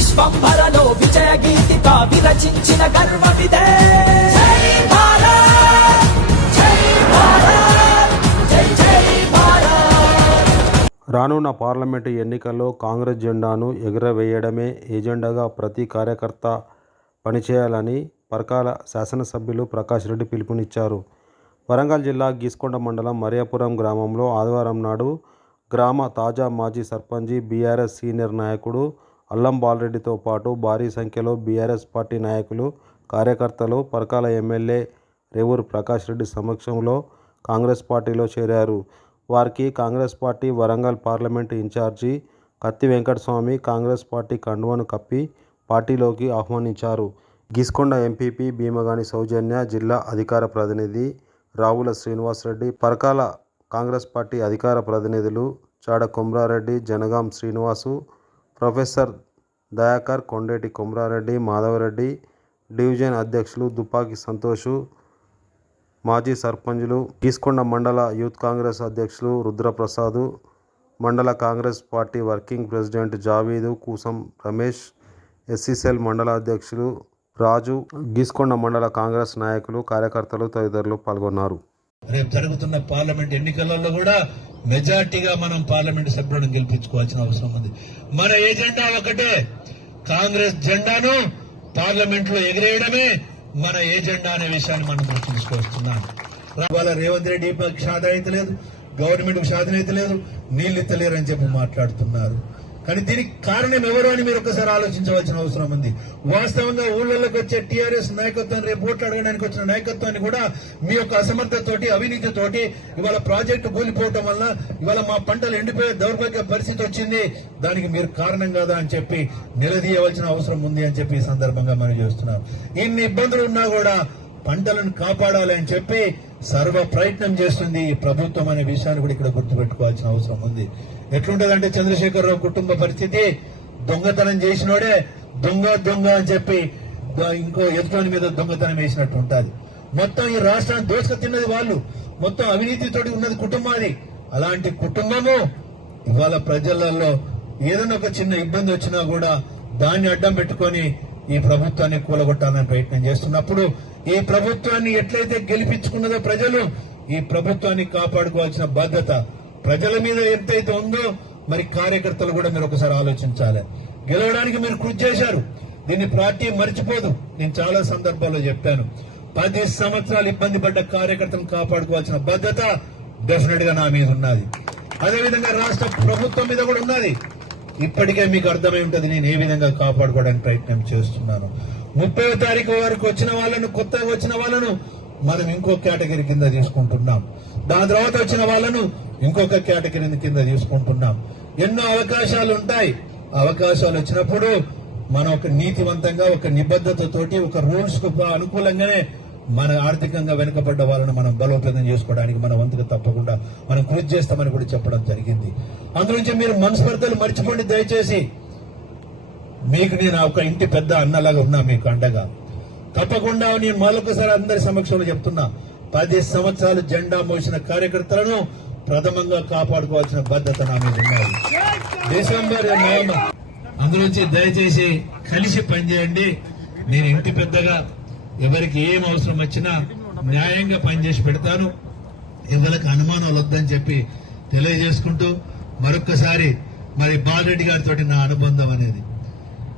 విశ్వంభరలో విజయ గీతిక విరచించిన గర్వమిదే. జై భారత్, జై భారత్, జై జై భారత్. రానున్న పార్లమెంటు ఎన్నికల్లో కాంగ్రెస్ జెండాను ఎగురవేయడమే ఎజెండాగా ప్రతి కార్యకర్త పనిచేయాలని పరకాల శాసనసభ్యులు ప్రకాష్ రెడ్డి పిలుపునిచ్చారు. వరంగల్ జిల్లా గీసుకొండ మండలం మరియాపురం గ్రామంలో ఆదివారం నాడు గ్రామ తాజా మాజీ సర్పంచి బీఆర్ఎస్ సీనియర్ నాయకుడు అల్లం బాలరెడ్డితో పాటు భారీ సంఖ్యలో బీఆర్ఎస్ పార్టీ నాయకులు, కార్యకర్తలు పరకాల ఎమ్మెల్యే రేవూరు ప్రకాష్ రెడ్డి సమక్షంలో కాంగ్రెస్ పార్టీలో చేరారు. వారికి Congress party Warangal parliament in charge Katti Venkataswamy Congress party కండువాను కప్పి పార్టీలోకి ఆహ్వానించారు. గీసుకొండ ఎంపీపీ భీమగాని సౌజన్య, జిల్లా అధికార ప్రతినిధి రావుల శ్రీనివాసరెడ్డి, పరకాల కాంగ్రెస్ పార్టీ అధికార ప్రతినిధులు చాడ కొమ్రారెడ్డి, జనగాం శ్రీనివాసు, ప్రొఫెసర్ దయాకర్, కొండేటి కొమ్రారెడ్డి, మాధవరెడ్డి, డివిజన్ అధ్యక్షులు దుపాకి సంతోషు, మాజీ సర్పంచులు, గీసుకొండ మండల యూత్ కాంగ్రెస్ అధ్యక్షులు రుద్రప్రసాదు, మండల Congress party working president Javeed, Koosam Ramesh, SC cell మండల అధ్యక్షులు రాజు, గీసుకొండ మండల కాంగ్రెస్ నాయకులు, కార్యకర్తలు తదితరులు పాల్గొన్నారు. రేపు జరుగుతున్న పార్లమెంట్ ఎన్నికలలో కూడా మెజార్టీగా మనం పార్లమెంటు సభ్యులను గెలిపించుకోవాల్సిన అవసరం ఉంది. మన ఎజెండా ఒకటే, కాంగ్రెస్ జెండాను పార్లమెంట్ లో ఎగిరేయడమే మన ఎజెండా అనే విషయాన్ని మనం గుర్తుంచుకొస్తున్నాం. ఇవాళ రేవంత్ రెడ్డి సాధన అయితే లేదు, గవర్నమెంట్ సాధన అయితే లేదు, నీళ్లు ఇత్తలేరు అని చెప్పి మాట్లాడుతున్నారు. కానీ దీనికి కారణం ఎవరు అని మీరు ఒకసారి ఆలోచించవలసిన అవసరం ఉంది. వాస్తవంగా ఊళ్ళలోకి వచ్చే టీఆర్ఎస్ నాయకత్వం, రేపు ఓట్లు అడగడానికి వచ్చిన నాయకత్వాన్ని కూడా మీ యొక్క అసమర్థతతోటి, అవినీతితోటి ఇవాళ ప్రాజెక్టు కూలిపోవటం వల్ల ఇవాళ మా పంటలు ఎండిపోయే దౌర్భాగ్య పరిస్థితి వచ్చింది, దానికి మీరు కారణం కాదా అని చెప్పి నిలదీయవలసిన అవసరం ఉంది అని చెప్పి ఈ సందర్భంగా మనం చేస్తున్నాం. ఇన్ని ఇబ్బందులు ఉన్నా కూడా పంటలను కాపాడాలి అని చెప్పి సర్వ ప్రయత్నం చేస్తుంది ఈ ప్రభుత్వం అనే విషయాన్ని కూడా ఇక్కడ గుర్తుపెట్టుకోవాల్సిన అవసరం ఉంది. ఎట్లుంటదంటే చంద్రశేఖరరావు కుటుంబ పరిస్థితి, దొంగతనం చేసినోడే దొంగ దొంగ అని చెప్పి ఇంకో ఎదుటోని మీద దొంగతనం వేసినట్టు ఉంటుంది. మొత్తం ఈ రాష్ట్రాన్ని దోసుకు తిన్నది వాళ్ళు, మొత్తం అవినీతితోటి ఉన్నది కుటుంబాది. అలాంటి కుటుంబము ఇవాళ ప్రజలలో ఏదైనా ఒక చిన్న ఇబ్బంది వచ్చినా కూడా దాన్ని అడ్డం పెట్టుకొని ఈ ప్రభుత్వాన్ని కూలగొట్టాలని ప్రయత్నం చేస్తున్నప్పుడు, ఈ ప్రభుత్వాన్ని ఎట్లయితే గెలిపించుకున్నదో ప్రజలు, ఈ ప్రభుత్వాన్ని కాపాడుకోవాల్సిన బాధ్యత ప్రజల మీద ఎంతైతే ఉందో మరి కార్యకర్తలు కూడా మీరు ఒకసారి ఆలోచించాలి. గెలవడానికి మీరు కృషి చేశారు, దీన్ని పార్టీ మర్చిపోదు. నేను చాలా సందర్భాల్లో చెప్పాను, 10 సంవత్సరాలు ఇబ్బంది పడ్డ కార్యకర్తలను కాపాడుకోవాల్సిన బాధ్యత డెఫినెట్ గా నా మీద ఉన్నది. అదేవిధంగా రాష్ట్ర ప్రభుత్వం మీద కూడా ఉన్నది. ఇప్పటికే మీకు అర్థమై ఉంటుంది నేను ఏ విధంగా కాపాడుకోవడానికి ప్రయత్నం చేస్తున్నాను. 30వ తారీఖు వరకు వచ్చిన వాళ్ళను, కొత్తగా వచ్చిన వాళ్ళను మనం ఇంకో కేటగిరీ కింద తీసుకుంటున్నాం. దాని తర్వాత వచ్చిన వాళ్ళను ఇంకొక కేటగిరీ కింద తీసుకుంటున్నాం. ఎన్నో అవకాశాలు ఉంటాయి. అవకాశాలు వచ్చినప్పుడు మనం ఒక నీతివంతంగా, ఒక నిబద్ధతతోటి, ఒక రూల్స్ కు అనుకూలంగానే మన ఆర్థికంగా వెనుకబడ్డ వాళ్ళను మనం బలోపేతం చేసుకోవడానికి మన వంతుగా తప్పకుండా మనం కృషి చేస్తామని కూడా చెప్పడం జరిగింది. అందులోంచి మీరు మనస్పర్ధలు మర్చిపోండి దయచేసి. మీకు నేను ఒక ఇంటి పెద్ద అన్నలాగా ఉన్నా, మీకు అండగా తప్పకుండా. నేను మరొకసారి అందరి సమక్షంలో చెప్తున్నా, 10 సంవత్సరాలు జెండా మోసిన కార్యకర్తలను ప్రథమంగా కాపాడుకోవాల్సిన బాధ్యత నా మీద ఉన్నది. డిసెంబర్ 9 అందులోంచి దయచేసి కలిసి పనిచేయండి. నేను ఇంటి పెద్దగా ఎవరికి ఏం అవసరం వచ్చినా న్యాయంగా పనిచేసి పెడతాను. ఎవరికి అనుమానాలు వద్దని చెప్పి తెలియజేసుకుంటూ, మరొక్కసారి మరి బాలరెడ్డి గారితో నా అనుబంధం అనేది,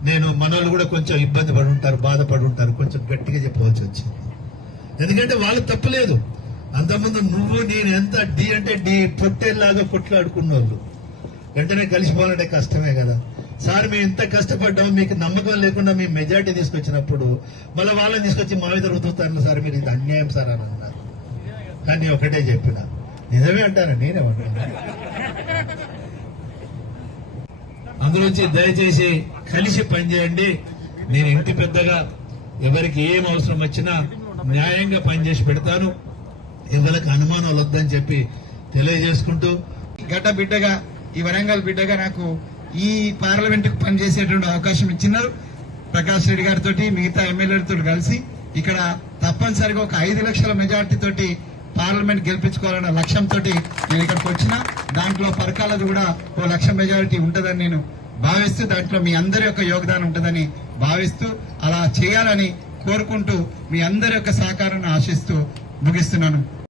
నేను మనోళ్ళు కూడా కొంచెం ఇబ్బంది పడి ఉంటారు, బాధపడి ఉంటారు, కొంచెం గట్టిగా చెప్పవలసి వచ్చింది. ఎందుకంటే వాళ్ళు తప్పలేదు. అంతకుముందు నువ్వు నేను ఎంత డి అంటే డి పొట్టేలాగా కొట్లాడుకున్న వాళ్ళు వెంటనే కలిసిపోవాలంటే కష్టమే కదా సార్. మేము ఎంత కష్టపడ్డాం, మీకు నమ్మకం లేకుండా మేము మెజార్టీ తీసుకొచ్చినప్పుడు మళ్ళీ వాళ్ళని తీసుకొచ్చి మా మీద రుతుతారు సార్, మీరు ఇది అన్యాయం సార్ అని అన్నారు. కానీ ఒకటే చెప్పిన, నిజమే అంటారా, నేనేమంటున్నా. అందులోంచి దయచేసి కలిసి పనిచేయండి. నేను ఇంటి పెద్దగా ఎవరికి ఏం అవసరం వచ్చినా న్యాయంగా పనిచేసి పెడతాను. ఎవరికి అనుమానాలు వద్దని చెప్పి తెలియజేసుకుంటూ, గడ్డ బిడ్డగా, ఈ వరంగల్ బిడ్డగా నాకు ఈ పార్లమెంటుకు పనిచేసేటువంటి అవకాశం ఇచ్చినారు. ప్రకాష్ రెడ్డి గారితో మిగతా ఎమ్మెల్యేలతో కలిసి ఇక్కడ తప్పనిసరిగా ఒక 5 లక్షల మెజార్టీ తోటి పార్లమెంట్ గెలిపించుకోవాలన్న లక్ష్యంతో నేను ఇక్కడికి వచ్చిన. దాంట్లో పరకాలది కూడా 1 లక్ష మెజారిటీ ఉంటుందని నేను భావిస్తూ దాంట్లో మీ అందరి యొక్క యోగదానం ఉంటుందని భావిస్తూ అలా చేయాలని కోరుకుంటూ మీ అందరి యొక్క సహకారాన్ని ఆశిస్తూ ముగిస్తున్నాను.